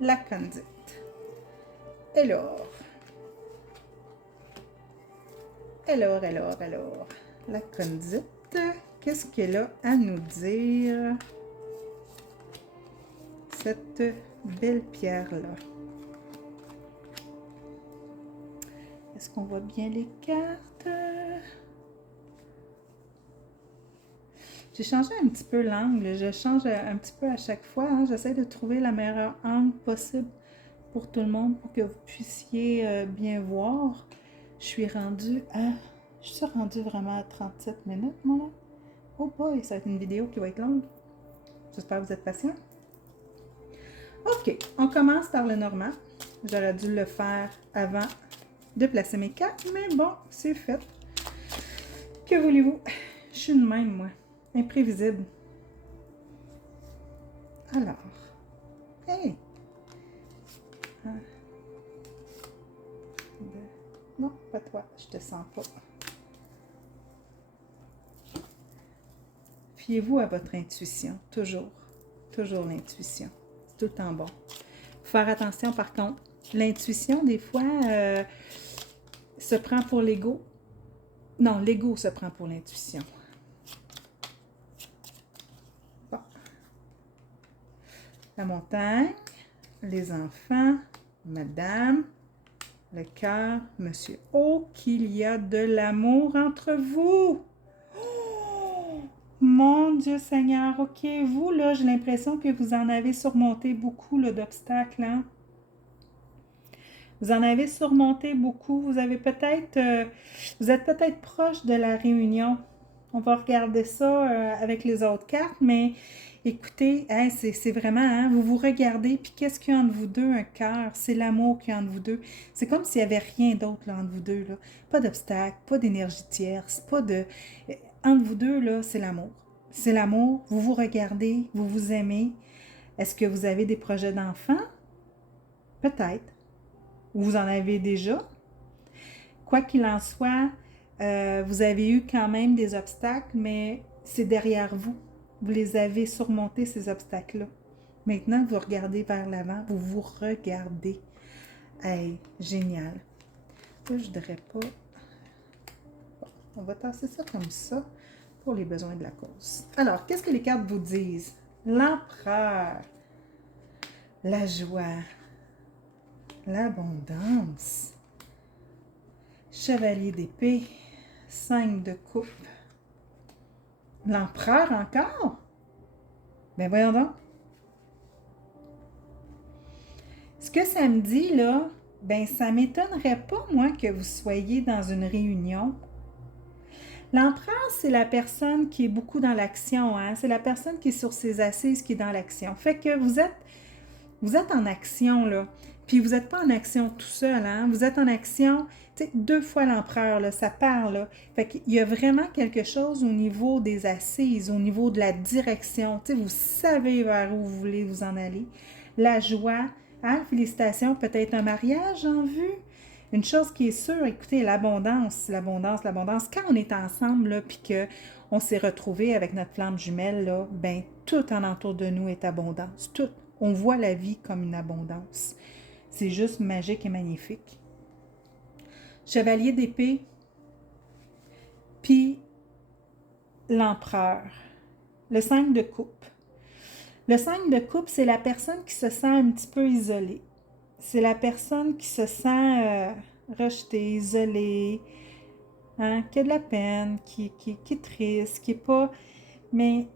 la conduite. Alors, la conduite, qu'est-ce qu'elle a à nous dire, cette belle pierre-là? Est-ce qu'on voit bien les cartes? J'ai changé un petit peu l'angle, je change un petit peu à chaque fois, hein. J'essaie de trouver la meilleure angle possible pour tout le monde, pour que vous puissiez bien voir. Je suis rendue vraiment à 37 minutes, moi, là. Oh boy, ça va être une vidéo qui va être longue. J'espère que vous êtes patients. OK, on commence par le normand. J'aurais dû le faire avant de placer mes cartes, mais bon, c'est fait. Que voulez-vous? Je suis de même, moi. Imprévisible. Alors. Hey! Non, pas toi, je te sens pas. Fiez-vous à votre intuition, toujours. Toujours l'intuition. C'est tout le temps bon. Faire attention, par contre, l'intuition, des fois, se prend pour l'ego. Non, l'ego se prend pour l'intuition. Bon. La montagne, les enfants, madame, le cœur, monsieur. Oh, qu'il y a de l'amour entre vous! Oh, mon Dieu Seigneur! OK, vous, là, j'ai l'impression que vous en avez surmonté beaucoup d'obstacles, hein? Vous en avez surmonté beaucoup. Vous avez peut-être... vous êtes peut-être proche de la réunion. On va regarder ça avec les autres cartes, mais... Écoutez, hein, c'est vraiment, hein, vous vous regardez, puis qu'est-ce qu'il y a entre vous deux? Un cœur, c'est l'amour qu'il y a entre vous deux. C'est comme s'il n'y avait rien d'autre là, entre vous deux. Là. Pas d'obstacle, pas d'énergie tierce, pas de... Entre vous deux, là, c'est l'amour. C'est l'amour, vous vous regardez, vous vous aimez. Est-ce que vous avez des projets d'enfants? Peut-être. Vous en avez déjà. Quoi qu'il en soit, vous avez eu quand même des obstacles, mais c'est derrière vous. Vous les avez surmontés, ces obstacles-là. Maintenant, vous regardez vers l'avant, vous vous regardez. Hey, génial. Là, je ne dirais pas... Bon, on va tasser ça comme ça pour les besoins de la cause. Alors, qu'est-ce que les cartes vous disent? L'empereur, la joie, l'abondance, chevalier d'épée, 5 de coupe. L'empereur encore? Ben voyons donc. Ce que ça me dit là, ben ça m'étonnerait pas, moi, que vous soyez dans une réunion. L'empereur, c'est la personne qui est beaucoup dans l'action, hein? C'est la personne qui est sur ses assises, qui est dans l'action. Fait que vous êtes en action, là. Puis vous n'êtes pas en action tout seul, hein? Vous êtes en action, tu sais, 2 fois l'empereur, là, ça parle, là. Fait qu'il y a vraiment quelque chose au niveau des assises, au niveau de la direction. Tu sais, vous savez vers où vous voulez vous en aller. La joie, hein? Félicitations, peut-être un mariage en vue. Une chose qui est sûre, écoutez, l'abondance, l'abondance, l'abondance. Quand on est ensemble, là, puis qu'on s'est retrouvés avec notre flamme jumelle, là, ben tout en entour de nous est abondance. Tout. On voit la vie comme une abondance. C'est juste magique et magnifique. Chevalier d'épée, puis l'empereur. Le 5 de coupe. Le 5 de coupe, c'est la personne qui se sent un petit peu isolée. C'est la personne qui se sent rejetée, isolée, hein, qui a de la peine, qui est triste, qui est pas... mais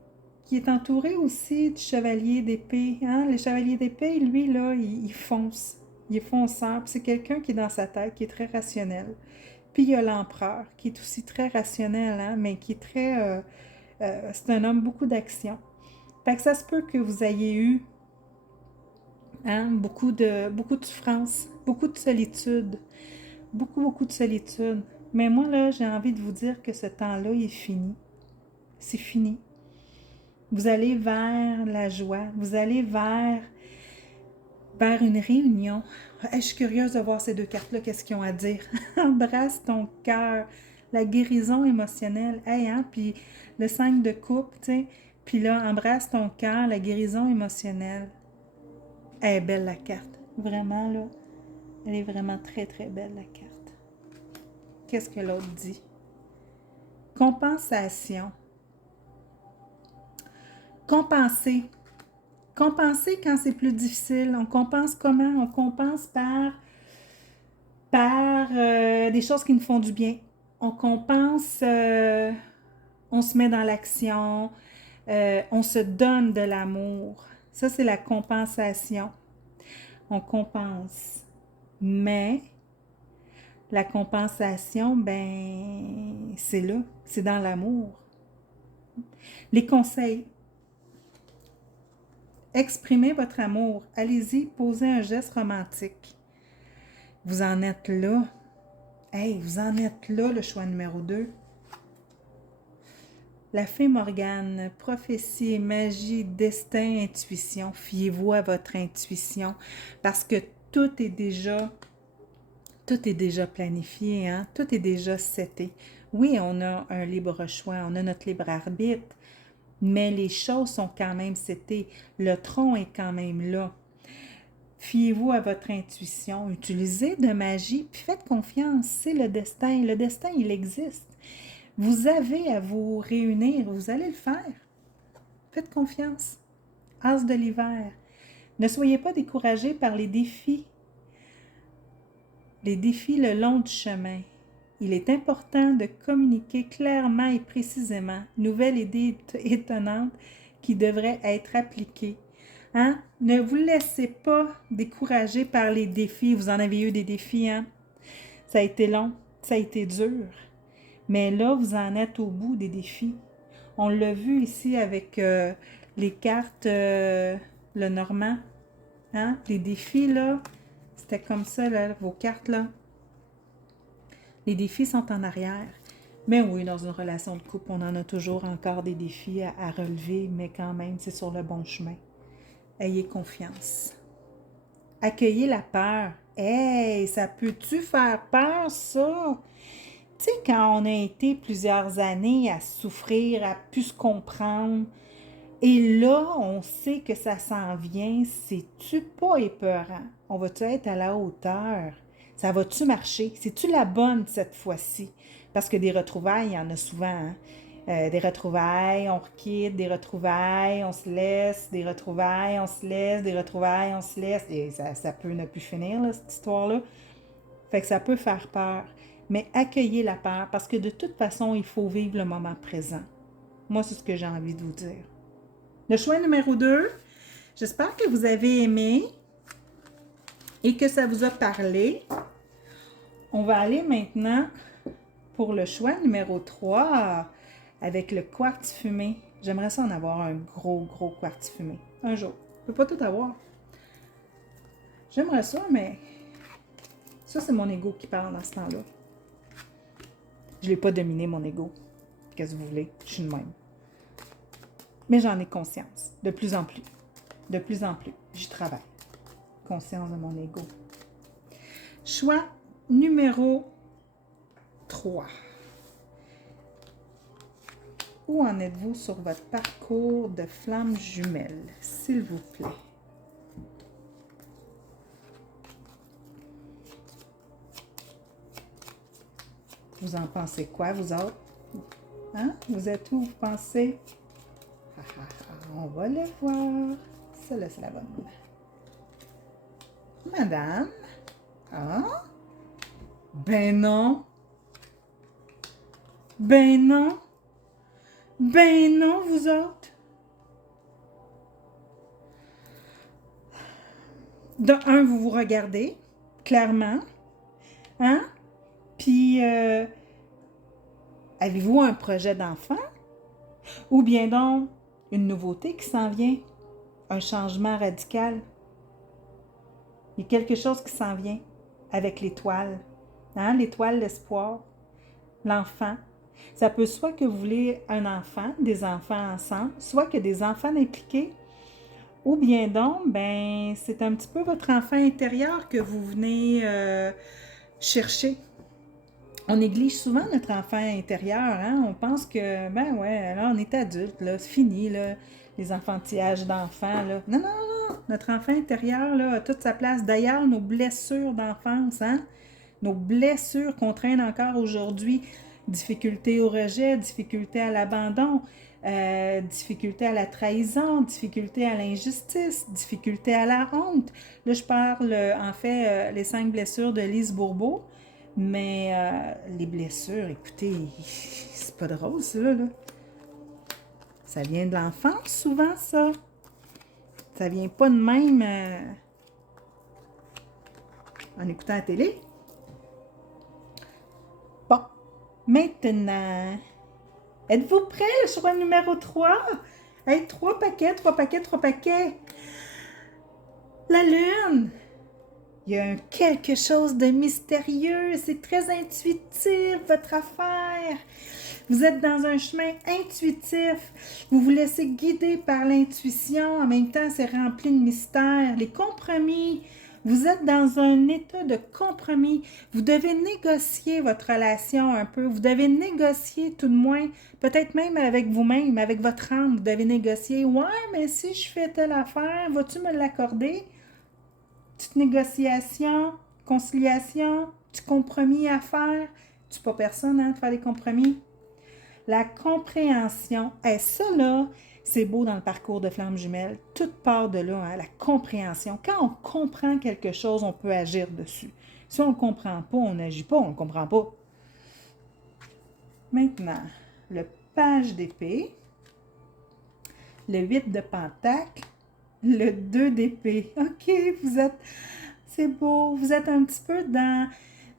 qui est entourée aussi du chevalier d'épée. Hein? Le chevalier d'épée, lui, là, il fonce. Il est fonceur. C'est quelqu'un qui est dans sa tête, qui est très rationnel. Puis il y a l'empereur, qui est aussi très rationnel, hein, mais qui est très... c'est un homme beaucoup d'action. Fait que ça se peut que vous ayez eu hein, beaucoup de souffrance, beaucoup de solitude, beaucoup de solitude. Mais moi, là, j'ai envie de vous dire que ce temps-là, il est fini. C'est fini. Vous allez vers la joie, vous allez vers une réunion. Je suis curieuse de voir ces 2 cartes-là, qu'est-ce qu'ils ont à dire. Embrasse ton cœur, la guérison émotionnelle. Hey, hein? Puis le 5 de coupe, tu sais. Puis là, embrasse ton cœur, la guérison émotionnelle. Elle est belle la carte. Vraiment, là. Elle est vraiment très, très belle la carte. Qu'est-ce que l'autre dit? Compensation. Compenser. Compenser quand c'est plus difficile. On compense comment? On compense par des choses qui nous font du bien. On compense, on se met dans l'action, on se donne de l'amour. Ça, c'est la compensation. On compense. Mais la compensation, ben, c'est là, c'est dans l'amour. Les conseils. Exprimez votre amour. Allez-y, posez un geste romantique. Vous en êtes là. Hey, vous en êtes là, le choix numéro 2. La fée Morgane, prophétie, magie, destin, intuition. Fiez-vous à votre intuition parce que tout est déjà planifié, hein? Tout est déjà seté. Oui, on a un libre choix, on a notre libre arbitre, mais les choses sont quand même setées. Le tronc est quand même là. Fiez-vous à votre intuition, utilisez de magie, puis faites confiance, c'est le destin. Le destin, il existe. Vous avez à vous réunir, vous allez le faire. Faites confiance. As de l'hiver. Ne soyez pas découragés par les défis le long du chemin. Il est important de communiquer clairement et précisément. Nouvelle idée étonnante qui devrait être appliquée. Hein? Ne vous laissez pas décourager par les défis. Vous en avez eu des défis, hein? Ça a été long, ça a été dur. Mais là, vous en êtes au bout des défis. On l'a vu ici avec les cartes, le Normand. Hein? Les défis, là, c'était comme ça, là, vos cartes, là. Les défis sont en arrière. Mais oui, dans une relation de couple, on en a toujours encore des défis à relever, mais quand même, c'est sur le bon chemin. Ayez confiance. Accueillez la peur. Hey, ça peut-tu faire peur, ça? Tu sais, quand on a été plusieurs années à souffrir, à plus se comprendre, et là, on sait que ça s'en vient, c'est-tu pas épeurant? On va-tu être à la hauteur? Ça va-tu marcher? C'est-tu la bonne cette fois-ci? Parce que des retrouvailles, il y en a souvent, hein? Des retrouvailles, on requitte, des retrouvailles, on se laisse, des retrouvailles, on se laisse, des retrouvailles, on se laisse. Et ça peut ne plus finir, là, cette histoire-là. Fait que ça peut faire peur. Mais accueillez la peur parce que de toute façon, il faut vivre le moment présent. Moi, c'est ce que j'ai envie de vous dire. Le choix numéro 2, j'espère que vous avez aimé et que ça vous a parlé. On va aller maintenant pour le choix numéro 3 avec le quartz fumé. J'aimerais ça en avoir un gros quartz fumé. Un jour. Je ne peux pas tout avoir. J'aimerais ça, mais ça, c'est mon ego qui parle dans ce temps-là. Je ne l'ai pas dominé, mon ego. Qu'est-ce que vous voulez? Je suis de même. Mais j'en ai conscience, de plus en plus. De plus en plus, j'y travaille. Conscience de mon ego. Choix numéro 3. Où en êtes-vous sur votre parcours de flamme jumelle, s'il vous plaît? Vous en pensez quoi, vous autres? Hein? Vous êtes où, vous pensez? On va le voir. Celle-là, c'est la bonne. Madame? Ah? Ben non. Ben non. Ben non, vous autres. De un, vous vous regardez, clairement. Hein? Puis, avez-vous un projet d'enfant? Ou bien donc, une nouveauté qui s'en vient? Un changement radical? Il y a quelque chose qui s'en vient avec l'étoile. Hein? L'étoile, l'espoir, l'enfant. Ça peut soit que vous voulez un enfant, des enfants ensemble, soit que des enfants impliqués, ou bien donc, ben, c'est un petit peu votre enfant intérieur que vous venez chercher. On néglige souvent notre enfant intérieur, hein? On pense que, ben ouais, là, on est adulte, là, c'est fini, là, les enfantillages d'enfants, là. Non, non, non, notre enfant intérieur, là, a toute sa place. D'ailleurs, nos blessures d'enfance, hein? Nos blessures qu'on traîne encore aujourd'hui, difficulté au rejet, difficulté à l'abandon, difficulté à la trahison, difficulté à l'injustice, difficulté à la honte. Là, je parle, en fait, les 5 blessures de Lise Bourbeau. Mais les blessures, écoutez, c'est pas drôle, ça, là. Ça vient de l'enfance, souvent, ça. Ça vient pas de même en écoutant la télé. Bon, maintenant, êtes-vous prêts, le choix numéro 3? Hey, 3 paquets, 3 paquets, 3 paquets. La lune! Il y a quelque chose de mystérieux, c'est très intuitif, votre affaire. Vous êtes dans un chemin intuitif, vous vous laissez guider par l'intuition, en même temps c'est rempli de mystères. Les compromis, vous êtes dans un état de compromis. Vous devez négocier votre relation un peu, vous devez négocier tout de moins, peut-être même avec vous-même, avec votre âme, vous devez négocier. Ouais, mais si je fais telle affaire, vas-tu me l'accorder? Petite négociation, conciliation, petit compromis à faire. Tu n'es pas personne, hein, de faire des compromis. La compréhension, et ça là, c'est beau dans le parcours de flamme jumelle. Tout part de là, hein, la compréhension. Quand on comprend quelque chose, on peut agir dessus. Si on ne le comprend pas, on n'agit pas, on ne le comprend pas. Maintenant, le page d'épée, le 8 de pentacle, le 2 d'épée. OK, vous êtes... C'est beau. Vous êtes un petit peu dans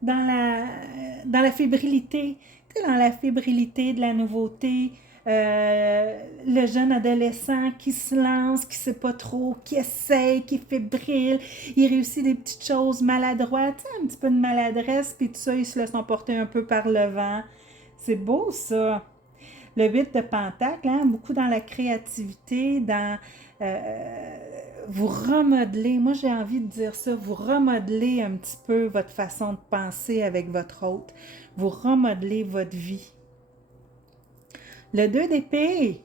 la fébrilité. Tu sais, dans la fébrilité de la nouveauté. Le jeune adolescent qui se lance, qui ne sait pas trop, qui essaye, qui est fébrile. Il réussit des petites choses maladroites. Tu sais, un petit peu de maladresse, puis tout ça, il se laisse emporter un peu par le vent. C'est beau, ça. Le 8 de pentacle, hein, beaucoup dans la créativité, dans... vous remodelez, moi j'ai envie de dire ça, vous remodelez un petit peu votre façon de penser avec votre hôte. Vous remodelez votre vie. Le 2 d'épée,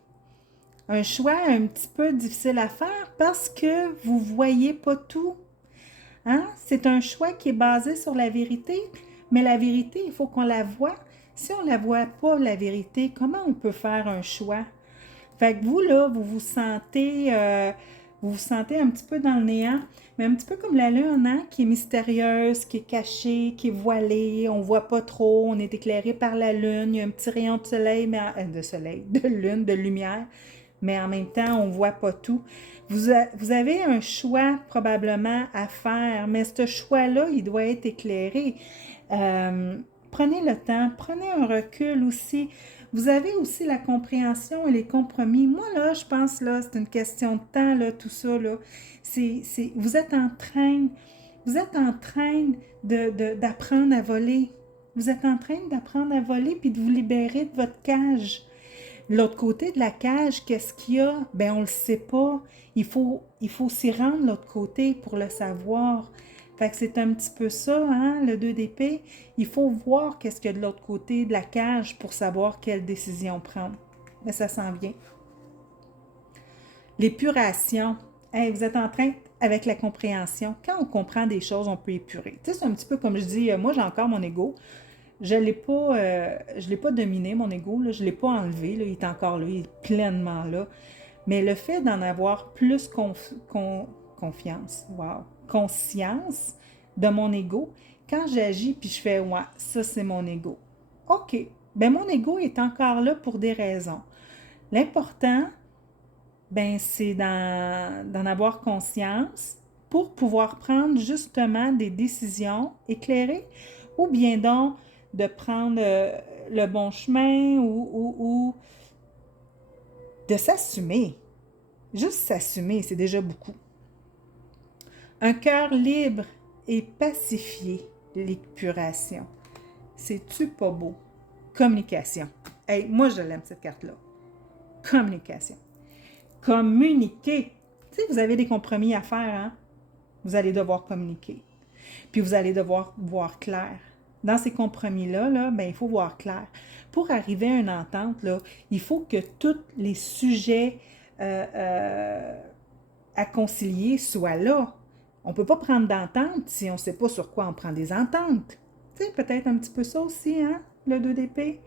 un choix un petit peu difficile à faire parce que vous ne voyez pas tout. Hein? C'est un choix qui est basé sur la vérité, mais la vérité, il faut qu'on la voie. Si on ne la voit pas, la vérité, comment on peut faire un choix? Fait que vous, là, vous vous sentez un petit peu dans le néant, mais un petit peu comme la lune, hein, qui est mystérieuse, qui est cachée, qui est voilée, on ne voit pas trop, on est éclairé par la lune, il y a un petit rayon de soleil, de lune, de lumière, mais en même temps, on ne voit pas tout. Vous avez un choix probablement à faire, mais ce choix-là, il doit être éclairé. Prenez le temps, prenez un recul aussi. Vous avez aussi la compréhension et les compromis. Moi, là, je pense, là, c'est une question de temps, là, tout ça, là. Vous êtes en train Vous êtes en train d'apprendre à voler. Vous êtes en train d'apprendre à voler puis de vous libérer de votre cage. L'autre côté de la cage, qu'est-ce qu'il y a? Ben, on ne le sait pas. Il faut s'y rendre l'autre côté pour le savoir. Fait que c'est un petit peu ça, hein, le 2 d'épée. Il faut voir qu'est-ce qu'il y a de l'autre côté de la cage pour savoir quelle décision prendre. Mais ça s'en vient. L'épuration. Hey, vous êtes en train, avec la compréhension, quand on comprend des choses, on peut épurer. Tu sais, c'est un petit peu comme je dis, moi j'ai encore mon ego. Je ne l'ai pas dominé, mon ego, là, je ne l'ai pas enlevé, là, il est encore là, il est pleinement là. Mais le fait d'en avoir plus confiance, wow, conscience de mon ego, quand j'agis puis je fais, ouais, ça c'est mon ego. OK, ben mon ego est encore là pour des raisons. L'important, ben c'est d'en avoir conscience pour pouvoir prendre justement des décisions éclairées ou bien donc de prendre le bon chemin ou de s'assumer. Juste s'assumer, c'est déjà beaucoup. Un cœur libre et pacifié, l'épuration. C'est-tu pas beau? Communication. Hey, moi, je l'aime, cette carte-là. Communication. Communiquer. Tu sais, vous avez des compromis à faire, hein? Vous allez devoir communiquer. Puis vous allez devoir voir clair. Dans ces compromis-là, là, ben, il faut voir clair. Pour arriver à une entente, là, il faut que tous les sujets à concilier soient là. On ne peut pas prendre d'entente si on ne sait pas sur quoi on prend des ententes. Tu sais, peut-être un petit peu ça aussi, hein, le 2 d'épée.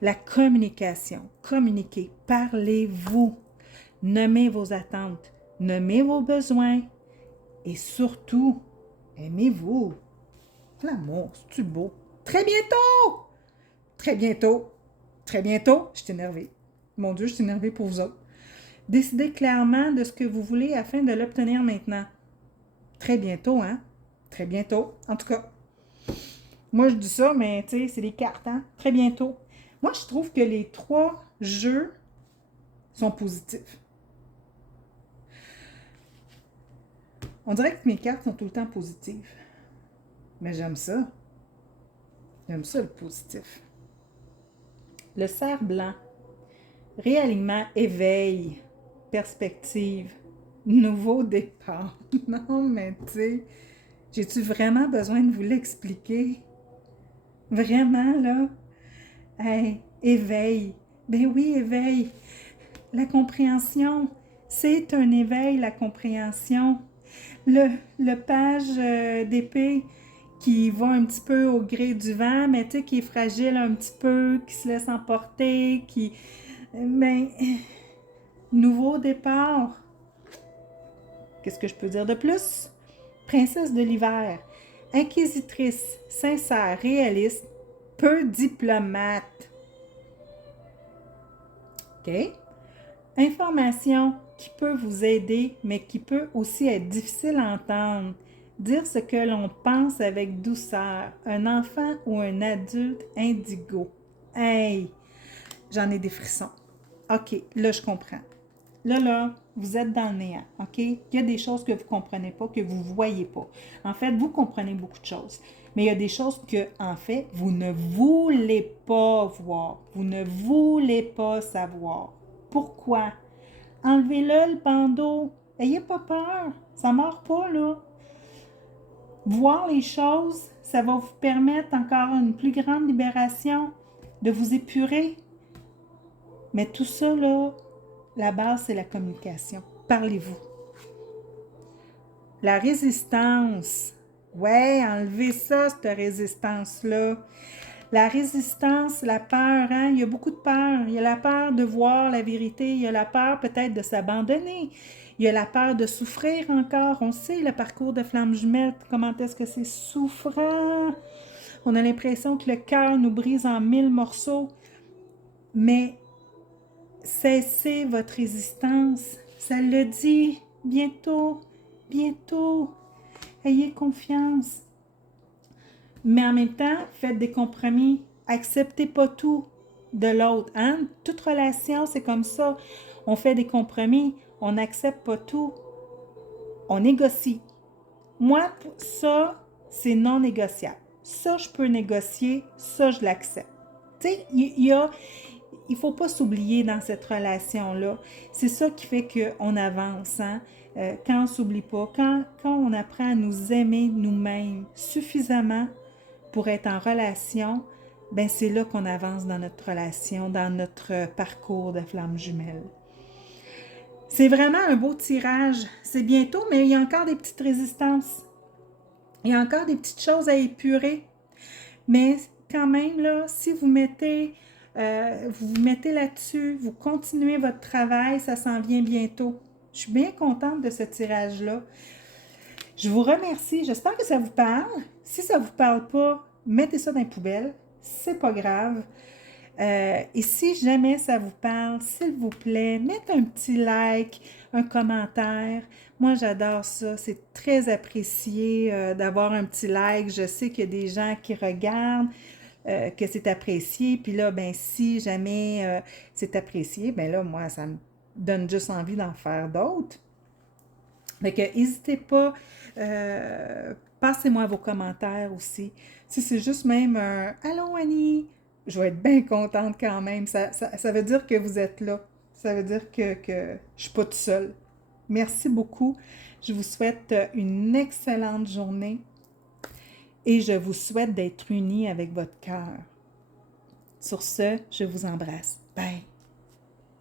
La communication. Communiquez. Parlez-vous. Nommez vos attentes. Nommez vos besoins. Et surtout, aimez-vous. L'amour, c'est-tu beau? Très bientôt! Très bientôt. Très bientôt. Je suis énervée. Mon Dieu, je suis énervée pour vous autres. Décidez clairement de ce que vous voulez afin de l'obtenir maintenant. Très bientôt, hein? Très bientôt. En tout cas, moi je dis ça, mais tu sais, c'est des cartes, hein? Très bientôt. Moi, je trouve que les 3 jeux sont positifs. On dirait que mes cartes sont tout le temps positives. Mais j'aime ça. J'aime ça, le positif. Le cerf blanc. Réalignement, éveil, perspective, nouveau départ. Non, mais tu sais, j'ai-tu vraiment besoin de vous l'expliquer? Vraiment, là? Hey, éveil. Ben oui, éveil. La compréhension, c'est un éveil, la compréhension. Le page d'épée qui va un petit peu au gré du vent, mais tu sais, qui est fragile un petit peu, qui se laisse emporter, qui... Ben, nouveau départ. Qu'est-ce que je peux dire de plus? Princesse de l'hiver, inquisitrice, sincère, réaliste, peu diplomate. OK? Information qui peut vous aider, mais qui peut aussi être difficile à entendre. Dire ce que l'on pense avec douceur. Un enfant ou un adulte indigo. Hey! J'en ai des frissons. OK, là, je comprends. Là, vous êtes dans le néant, OK? Il y a des choses que vous ne comprenez pas, que vous ne voyez pas. En fait, vous comprenez beaucoup de choses. Mais il y a des choses que, en fait, vous ne voulez pas voir. Vous ne voulez pas savoir. Pourquoi? Enlevez-le, le bandeau. N'ayez pas peur. Ça ne mord pas, là. Voir les choses, ça va vous permettre encore une plus grande libération, de vous épurer. Mais tout ça, là, la base, c'est la communication. Parlez-vous. La résistance. Ouais, enlevez ça, cette résistance-là. La résistance, la peur, hein? Il y a beaucoup de peur. Il y a la peur de voir la vérité. Il y a la peur peut-être de s'abandonner. Il y a la peur de souffrir encore. On sait le parcours de flamme jumelle, comment est-ce que c'est souffrant. On a l'impression que le cœur nous brise en 1000 morceaux. Mais cessez votre résistance. Ça le dit. Bientôt, bientôt. Ayez confiance. Mais en même temps, faites des compromis. Acceptez pas tout de l'autre. Hein? Toute relation, c'est comme ça. On fait des compromis. On n'accepte pas tout. On négocie. Moi, ça, c'est non négociable. Ça, je peux négocier, ça, je l'accepte. Tu sais, il faut pas s'oublier dans cette relation-là. C'est ça qui fait qu'on avance, hein? Quand on s'oublie pas, quand on apprend à nous aimer nous-mêmes suffisamment pour être en relation, ben c'est là qu'on avance dans notre relation, dans notre parcours de flamme jumelle. C'est vraiment un beau tirage. C'est bientôt, mais il y a encore des petites résistances. Il y a encore des petites choses à épurer. Mais quand même, là, si vous vous mettez là-dessus, vous continuez votre travail, ça s'en vient bientôt. Je suis bien contente de ce tirage-là. Je vous remercie. J'espère que ça vous parle. Si ça ne vous parle pas, mettez ça dans les poubelles. C'est pas grave. Et si jamais ça vous parle, s'il vous plaît, mettez un petit like, un commentaire. Moi, j'adore ça. C'est très apprécié d'avoir un petit like. Je sais qu'il y a des gens qui regardent, que c'est apprécié. Puis là, ben si jamais c'est apprécié, ben là, moi, ça me donne juste envie d'en faire d'autres. Fait que n'hésitez pas, passez-moi vos commentaires aussi. Si c'est juste même un Allô Annie, je vais être bien contente quand même. Ça veut dire que vous êtes là. Ça veut dire que je ne suis pas toute seule. Merci beaucoup. Je vous souhaite une excellente journée et je vous souhaite d'être unis avec votre cœur. Sur ce, je vous embrasse. Bye.